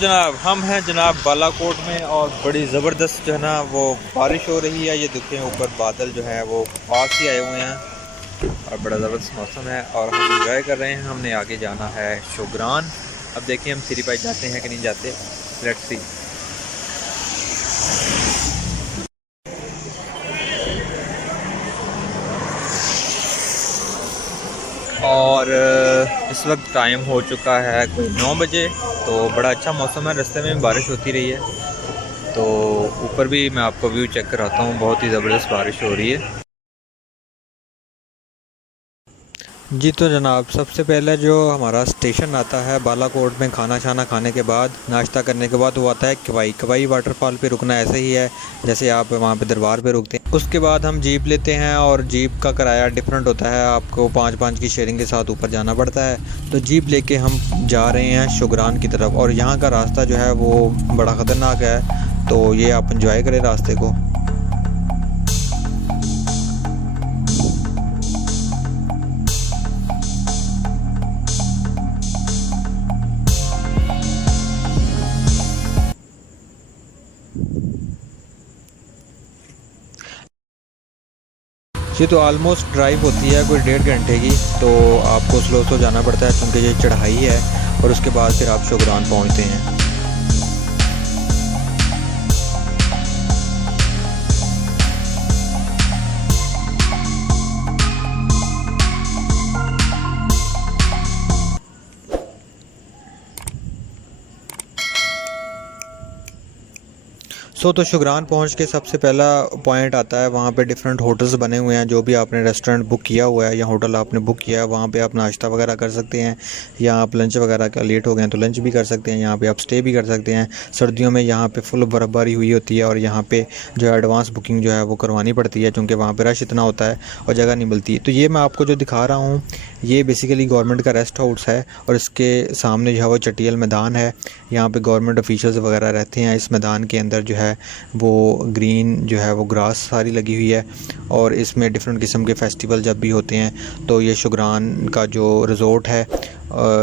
जनाब हम हैं जनाब बालाकोट में और बड़ी ज़बरदस्त जो है ना वो बारिश हो रही है। ये देखें ऊपर बादल जो है वो पास ही आए हुए हैं और बड़ा ज़बरदस्त मौसम है और हम इंजॉय कर रहे हैं। हमने आगे जाना है शोग्रान। अब देखिए हम सीरी पाई जाते हैं कि नहीं जाते, लेट्स सी। और इस वक्त टाइम हो चुका है कोई 9 बजे। तो बड़ा अच्छा मौसम है, रास्ते में बारिश होती रही है। तो ऊपर भी मैं आपको व्यू चेक कराता हूँ, बहुत ही ज़बरदस्त बारिश हो रही है जी। तो जनाब सबसे पहले जो हमारा स्टेशन आता है बालाकोट में, खाना शाना खाने के बाद, नाश्ता करने के बाद, वो आता है कवाई वाटरफॉल पे रुकना ऐसे ही है जैसे आप वहाँ पे दरबार पे रुकते हैं। उसके बाद हम जीप लेते हैं और जीप का किराया डिफरेंट होता है, आपको 5-5 की शेयरिंग के साथ ऊपर जाना पड़ता है। तो जीप लेके हम जा रहे हैं शोग्रान की तरफ और यहाँ का रास्ता जो है वो बड़ा ख़तरनाक है, तो ये आप इंजॉय करें रास्ते को। जी तो ऑलमोस्ट ड्राइव होती है कोई 1.5 घंटे की, तो आपको स्लो जाना पड़ता है क्योंकि ये चढ़ाई है और उसके बाद फिर आप शोग्रान पहुंचते हैं। तो शोग्रान पहुंच के सबसे पहला पॉइंट आता है, वहाँ पे डिफरेंट होटल्स बने हुए हैं। जो भी आपने रेस्टोरेंट बुक किया हुआ है या होटल आपने बुक किया है, वहाँ पे आप नाश्ता वगैरह कर सकते हैं, या आप लंच वगैरह का लेट हो गए हैं तो लंच भी कर सकते हैं। यहाँ पे आप स्टे भी कर सकते हैं। सर्दियों में यहाँ पे फुल बर्फ़बारी हुई होती है और यहाँ पे जो है एडवांस बुकिंग जो है वो करवानी पड़ती है, क्योंकि वहाँ पर रश इतना होता है और जगह नहीं मिलती। तो ये मैं आपको जो दिखा रहा हूँ ये बेसिकली गवर्नमेंट का रेस्ट हाउस है और इसके सामने जो है वो चटियल मैदान है। यहाँ पे गवर्नमेंट ऑफिशियल्स वगैरह रहते हैं। इस मैदान के अंदर जो है वो ग्रीन जो है वो ग्रास सारी लगी हुई है और इसमें डिफरेंट किस्म के फेस्टिवल जब भी होते हैं तो ये शोग्रान का जो रिज़ोर्ट है,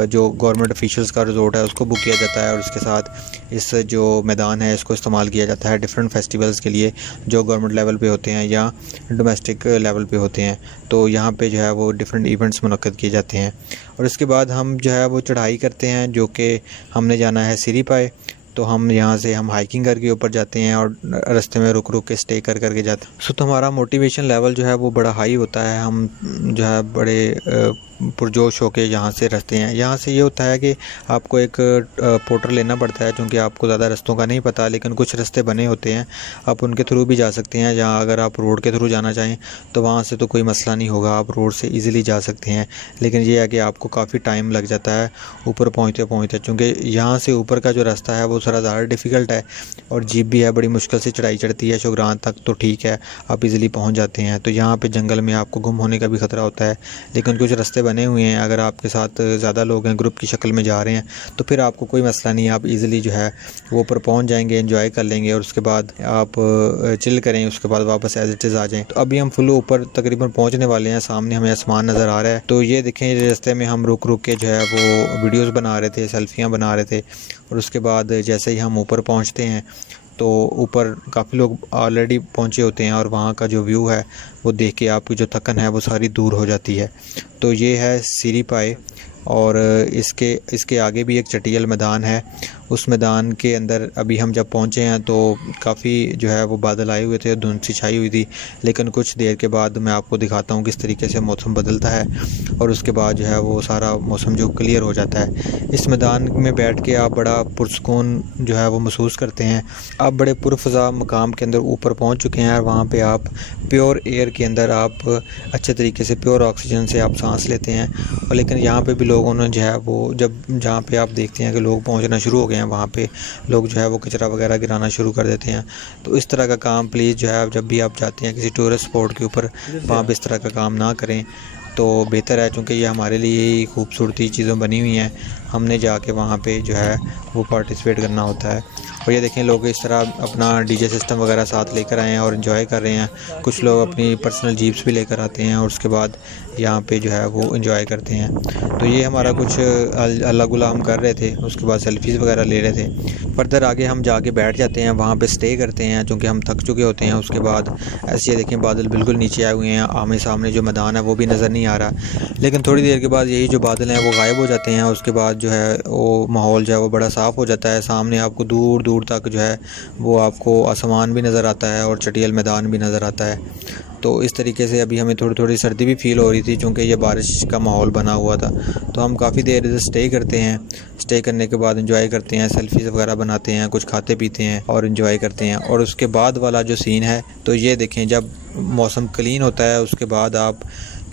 जो गवर्नमेंट ऑफिशियल्स का रिज़ोर्ट है, उसको बुक किया जाता है और उसके साथ इस जो मैदान है इसको इस्तेमाल किया जाता है डिफरेंट फेस्टिवल्स के लिए, जो गवर्नमेंट लेवल पे होते हैं या डोमेस्टिक लेवल पे होते हैं। तो यहाँ पे जो है वो डिफरेंट इवेंट्स मुनक्किद किए जाते हैं और इसके बाद हम जो है वो चढ़ाई करते हैं, जो कि हमने जाना है सीरी पाए। तो हम यहाँ से हम हाइकिंग करके ऊपर जाते हैं और रास्ते में रुक के स्टे करके जाते हैं। तो हमारा मोटिवेशन लेवल जो है वो बड़ा हाई होता है। हम जो है बड़े पुरजोश होके यहाँ से रस्ते हैं। यहाँ से ये होता है कि आपको एक पोर्टर लेना पड़ता है, क्योंकि आपको ज़्यादा रास्तों का नहीं पता, लेकिन कुछ रास्ते बने होते हैं, आप उनके थ्रू भी जा सकते हैं। जहाँ अगर आप रोड के थ्रू जाना चाहें तो वहाँ से तो कोई मसला नहीं होगा, आप रोड से ईज़िली जा सकते हैं। लेकिन ये है कि आपको काफ़ी टाइम लग जाता है ऊपर पहुँचते, क्योंकि यहाँ से ऊपर का जो रास्ता है वो थोड़ा ज़्यादा डिफ़िकल्ट है और जीप भी है, बड़ी मुश्किल से चढ़ाई चढ़ती है। शोग्रान तक तो ठीक है, आप इजीली पहुंच जाते हैं। तो यहाँ पे जंगल में आपको गुम होने का भी ख़तरा होता है, लेकिन कुछ रास्ते बने हुए हैं। अगर आपके साथ ज़्यादा लोग हैं, ग्रुप की शक्ल में जा रहे हैं, तो फिर आपको कोई मसला नहीं है, आप इजीली जो है वो ऊपर पहुँच जाएंगे, एंजॉय कर लेंगे और उसके बाद आप चिल करें, उसके बाद वापस एज इट इज़ आ जाएँ। तो अभी हम फुल ऊपर तकरीबन पहुँचने वाले हैं। सामने हमें आसमान नज़र आ रहा है। तो ये देखें, रास्ते में हम रुक के जो है वो वीडियोज़ बना रहे थे, सेल्फियाँ बना रहे थे और उसके बाद जैसे ही हम ऊपर पहुंचते हैं तो ऊपर काफ़ी लोग ऑलरेडी पहुंचे होते हैं और वहाँ का जो व्यू है वो देख के आपकी जो थकन है वो सारी दूर हो जाती है। तो ये है सीरी पाए और इसके आगे भी एक चटियल मैदान है। उस मैदान के अंदर अभी हम जब पहुँचे हैं तो काफ़ी जो है वो बादल आए हुए थे, धुंध सी छाई हुई थी, लेकिन कुछ देर के बाद मैं आपको दिखाता हूँ किस तरीके से मौसम बदलता है और उसके बाद जो है वो सारा मौसम जो क्लियर हो जाता है। इस मैदान में बैठ के आप बड़ा पुरसकून जो है वो महसूस करते हैं। आप बड़े पुरफ़ज़ा मकाम के अंदर ऊपर पहुँच चुके हैं और वहाँ पर आप प्योर एयर के अंदर आप अच्छे तरीके से प्योर ऑक्सीजन से आप सांस लेते हैं। और लेकिन यहाँ पे भी लोगों ने जो है वो जहाँ पे आप देखते हैं कि लोग पहुँचना शुरू हो गए हैं, वहाँ पे लोग जो है वो कचरा वगैरह गिराना शुरू कर देते हैं। तो इस तरह का काम प्लीज़ जो है जब भी आप जाते हैं किसी टूरिस्ट स्पॉट के ऊपर, वहाँ पे इस तरह का काम ना करें। तो बेहतर है, चूँकि ये हमारे लिए ही खूबसूरती चीज़ें बनी हुई हैं, हमने जाके वहाँ पे जो है वो पार्टिसिपेट करना होता है। और ये देखें लोग इस तरह अपना डीजे सिस्टम वगैरह साथ लेकर आए हैं और एंजॉय कर रहे हैं। कुछ लोग अपनी पर्सनल जीप्स भी लेकर आते हैं और उसके बाद यहाँ पे जो है वो एंजॉय करते हैं। तो ये हमारा कुछ अल्लाह गुला हम कर रहे थे, उसके बाद सेल्फ़ीज़ वगैरह ले रहे थे। फर्दर आगे हम जाके बैठ जाते हैं, वहाँ पे स्टे करते हैं क्योंकि हम थक चुके होते हैं। उसके बाद ऐसे ये देखें बादल बिल्कुल नीचे आए हुए हैं, आमने सामने जो मैदान है वो भी नज़र नहीं आ रहा। लेकिन थोड़ी देर के बाद यही जो बादल हैं वो गायब हो जाते हैं। उसके बाद जो है वो माहौल जो है वो बड़ा साफ़ हो जाता है। सामने आपको दूर दूर तक जो है वो आपको आसमान भी नज़र आता है और चटियल मैदान भी नज़र आता है। तो इस तरीके से अभी हमें थोड़ी थोड़ी सर्दी भी फ़ील हो रही थी क्योंकि ये बारिश का माहौल बना हुआ था। तो हम काफ़ी देर इधर स्टे करते हैं। स्टे करने के बाद एंजॉय करते हैं, सेल्फ़ीज़ वगैरह बनाते हैं, कुछ खाते पीते हैं और एंजॉय करते हैं। और उसके बाद वाला जो सीन है तो ये देखें, जब मौसम क्लीन होता है उसके बाद आप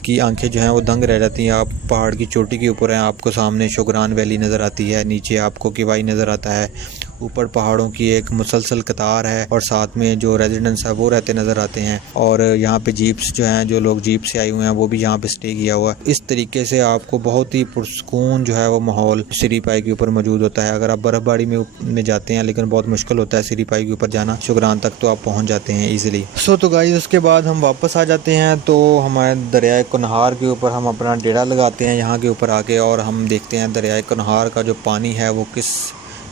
की आंखें जो हैं वो दंग रह जाती हैं। आप पहाड़ की चोटी के ऊपर हैं, आपको सामने शोगरान वैली नज़र आती है, नीचे आपको किवाई नज़र आता है, ऊपर पहाड़ों की एक मुसलसल कतार है और साथ में जो रेजिडेंट्स है वो रहते नज़र आते हैं। और यहाँ पे जीप्स जो हैं, जो लोग जीप से आए हुए हैं वो भी यहाँ पे स्टे किया हुआ है। इस तरीके से आपको बहुत ही पुरसकून जो है वो माहौल सिरीपाई के ऊपर मौजूद होता है। अगर आप बर्फ़बारी में जाते हैं, लेकिन बहुत मुश्किल होता है सिरीपाई के ऊपर जाना, शोगरान तक तो आप पहुँच जाते हैं ईज़िली। तो गाइस उसके बाद हम वापस आ जाते हैं। तो हमारे दरियाए कुनहार के ऊपर हम अपना डेरा लगाते हैं यहाँ के ऊपर आके, और हम देखते हैं दरियाए कुनहार का जो पानी है वो किस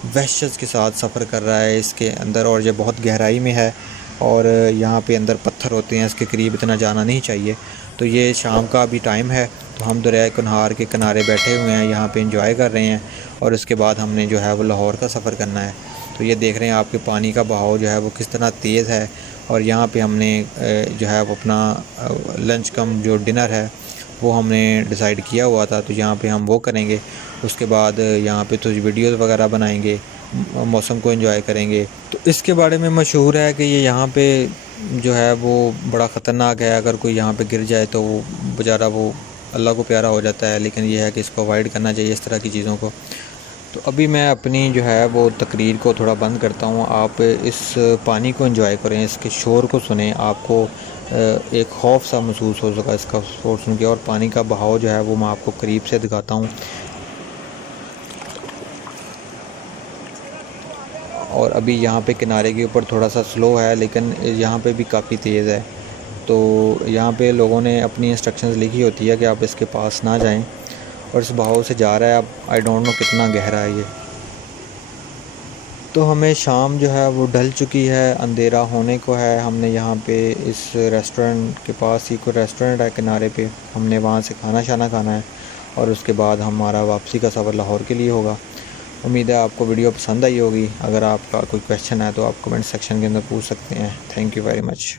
वहशत के साथ सफ़र कर रहा है इसके अंदर, और ये बहुत गहराई में है और यहाँ पे अंदर पत्थर होते हैं, इसके करीब इतना जाना नहीं चाहिए। तो ये शाम का भी टाइम है, तो हम दरियाए कुनहार के किनारे बैठे हुए हैं, यहाँ पे एंजॉय कर रहे हैं। और उसके बाद हमने जो है वो लाहौर का सफ़र करना है। तो ये देख रहे हैं आपके पानी का बहाव जो है वो किस तरह तेज़ है। और यहाँ पे हमने जो है वो अपना लंच कम जो डिनर है वो हमने डिसाइड किया हुआ था, तो यहाँ पे हम वो करेंगे। उसके बाद यहाँ पे तो वीडियोज़ वगैरह बनाएंगे, मौसम को एंजॉय करेंगे। तो इसके बारे में मशहूर है कि ये यहाँ पे जो है वो बड़ा ख़तरनाक है, अगर कोई यहाँ पे गिर जाए तो वो बेचारा वो अल्लाह को प्यारा हो जाता है। लेकिन ये है कि इसको अवॉइड करना चाहिए इस तरह की चीज़ों को। तो अभी मैं अपनी जो है वो तकरीर को थोड़ा बंद करता हूँ। आप इस पानी को एंजॉय करें, इसके शोर को सुने, आपको एक खौफ सा महसूस हो सका इसका शोर सुन के। और पानी का बहाव जो है वो मैं आपको करीब से दिखाता हूँ। और अभी यहाँ पे किनारे के ऊपर थोड़ा सा स्लो है, लेकिन यहाँ पे भी काफ़ी तेज़ है। तो यहाँ पे लोगों ने अपनी इंस्ट्रक्शंस लिखी होती है कि आप इसके पास ना जाएं, और इस बहाव से जा रहा है। अब आई डोंट नो कितना गहरा है ये। तो हमें शाम जो है वो ढल चुकी है, अंधेरा होने को है। हमने यहाँ पे इस रेस्टोरेंट के पास ही कोई रेस्टोरेंट है किनारे पे, हमने वहाँ से खाना शाना खाना है और उसके बाद हमारा वापसी का सफ़र लाहौर के लिए होगा। उम्मीद है आपको वीडियो पसंद आई होगी। अगर आपका कोई क्वेश्चन है तो आप कमेंट सेक्शन के अंदर पूछ सकते हैं। Thank you very much.